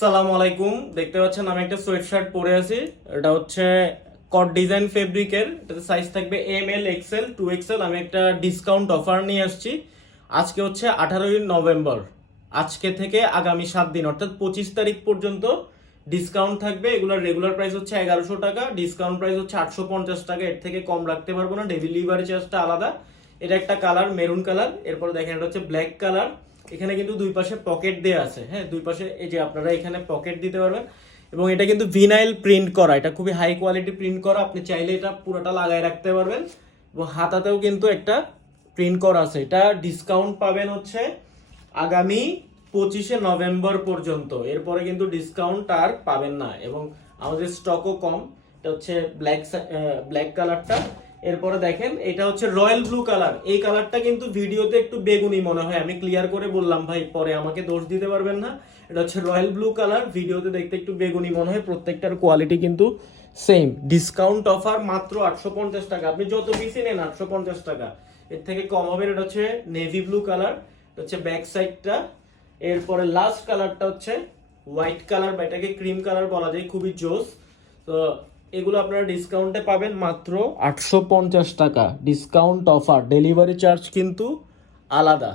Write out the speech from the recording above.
সালাম আলাইকুম। দেখতে পাচ্ছেন আমি একটা সোয়েট শার্ট পরে আছি। এটা হচ্ছে কট ডিজাইন ফেব্রিকের। এটাতে সাইজ থাকবে এম এল এক্সেল 2XL। আমি একটা ডিসকাউন্ট অফার নিয়ে আসছি। আজকে হচ্ছে 18ই নভেম্বর। আজকে থেকে আগামী 7 দিন অর্থাৎ 25 তারিখ পর্যন্ত ডিসকাউন্ট থাকবে। এগুলোর রেগুলার প্রাইস হচ্ছে 1100 টাকা, ডিসকাউন্ট প্রাইস হচ্ছে 850 টাকা। এর থেকে কম রাখতে পারবো না, ডেলিভারি চার্জটা আলাদা। এটা একটা কালার মেরুন কালার। এরপরে দেখেন এটা হচ্ছে ব্ল্যাক কালার। এখানে কিন্তু দুই পাশে পকেট দেওয়া আছে। হ্যাঁ, দুই পাশে এই যে আপনারা এখানে পকেট দিতে পারবেন। এবং এটা কিন্তু ভিনাইল প্রিন্ট করা, এটা খুবই হাই কোয়ালিটি প্রিন্ট করা। আপনি চাইলে এটা পুরোটা লাগায় রাখতে পারবেন। এবং হাতাতেও কিন্তু একটা প্রিন্ট করা আছে। এটা ডিসকাউন্ট পাবেন হচ্ছে আগামী 25শে নভেম্বর পর্যন্ত। এরপরে কিন্তু ডিসকাউন্ট আর পাবেন না। এবং আমাদের স্টকও কম। এটা হচ্ছে ব্ল্যাক কালারটা। এরপরে দেখেন এটা হচ্ছে রয়্যাল ব্লু কালার। এই কালারটা কিন্তু ভিডিওতে একটু বেগুনি মনে হয়, আমি ক্লিয়ার করে বললাম ভাই, পরে আমাকে দোষ দিতে পারবেন না। এটা হচ্ছে রয়্যাল ব্লু কালার, ভিডিওতে দেখতে একটু বেগুনি মনে হয়। প্রত্যেকটার কোয়ালিটি কিন্তু সেম। ডিসকাউন্ট অফার মাত্র 850 টাকা। আপনি যত পিসই নেন 850 টাকা, এর থেকে কম হবে। এটা হচ্ছে নেভি ব্লু কালার, এটা হচ্ছে ব্যাক সাইডটা। এরপরে লাস্ট কালারটা হচ্ছে হোয়াইট কালার, বা এটাকে ক্রিম কালার বলা যায়, খুবই জোস। তো এগুলো আপনারা ডিসকাউন্টে পাবেন মাত্র 850 টাকা। ডিসকাউন্ট অফার, ডেলিভারি চার্জ কিন্তু আলাদা।